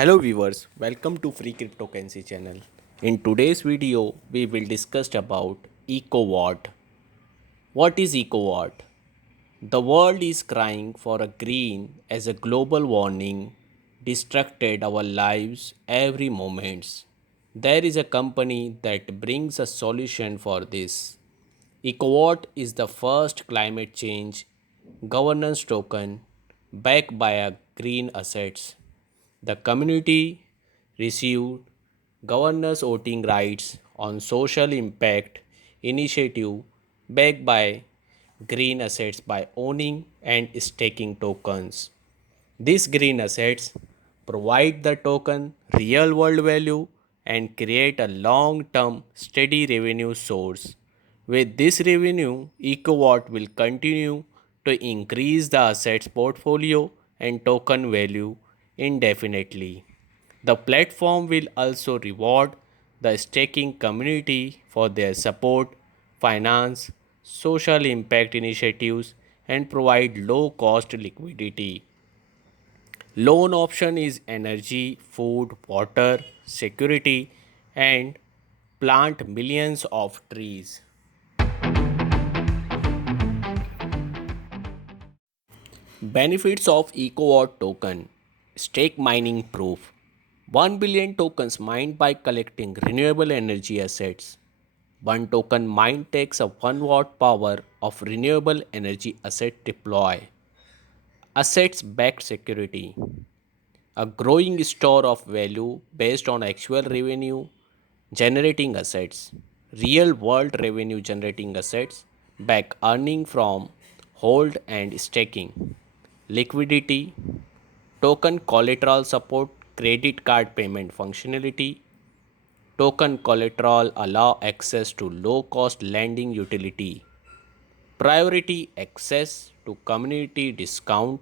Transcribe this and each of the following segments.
Hello viewers, welcome to Free Cryptocurrency channel. In today's video, we will discuss about EcoWatt. What is EcoWatt? The world is crying for a green as a global warning distracted our lives every moment. There is a company that brings a solution for this. EcoWatt is the first climate change governance token backed by a green assets. The community received governors voting rights on social impact initiative backed by green assets by owning and staking tokens. These green assets provide the token real world value and create a long term steady revenue source. With this revenue, EcoWatt will continue to increase the assets portfolio and token value indefinitely. The platform will also reward the staking community for their support, finance, social impact initiatives, and provide low cost liquidity. Loan option is energy, food, water, security, and plant millions of trees. Benefits of EcoWatt token stake mining proof 1 billion tokens mined by collecting renewable energy assets. One token mined takes a 1 watt power of renewable energy asset deploy. Assets backed security a growing store of value based on actual revenue generating assets, real world revenue generating assets, back earning from hold and staking, liquidity, token collateral support, credit card payment functionality, token collateral allow access to low cost lending utility, priority access to community discount,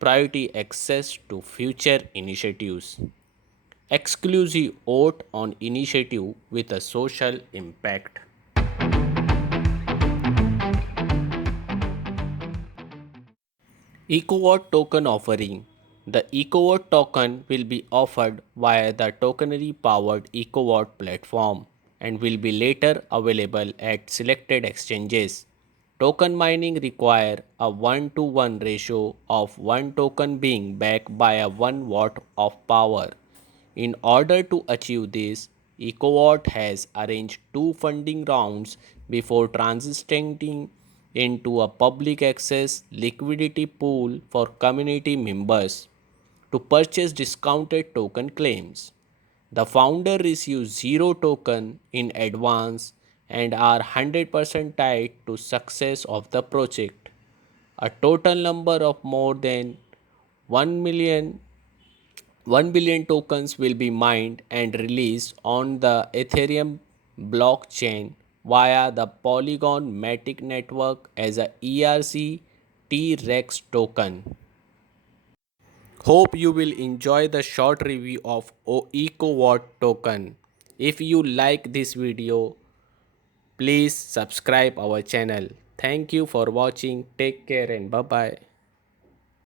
priority access to future initiatives, exclusive vote on initiative with a social impact. EcoWatt token offering. The EcoWatt token will be offered via the tokenary powered EcoWatt platform and will be later available at selected exchanges. Token mining require a 1 to 1 ratio of one token being backed by a 1 watt of power. In order to achieve this, EcoWatt has arranged two funding rounds before transitioning into a public access liquidity pool for community members to purchase discounted token claims. The founder receives 0 token in advance and are 100% tied to success of the project. A total number of more than 1 million 1 billion tokens will be mined and released on the Ethereum blockchain via the Polygon Matic network as a ERC T-Rex token. Hope you will enjoy the short review of EcoWatt token. If you like this video, please subscribe our channel. Thank you for watching. Take care and bye bye.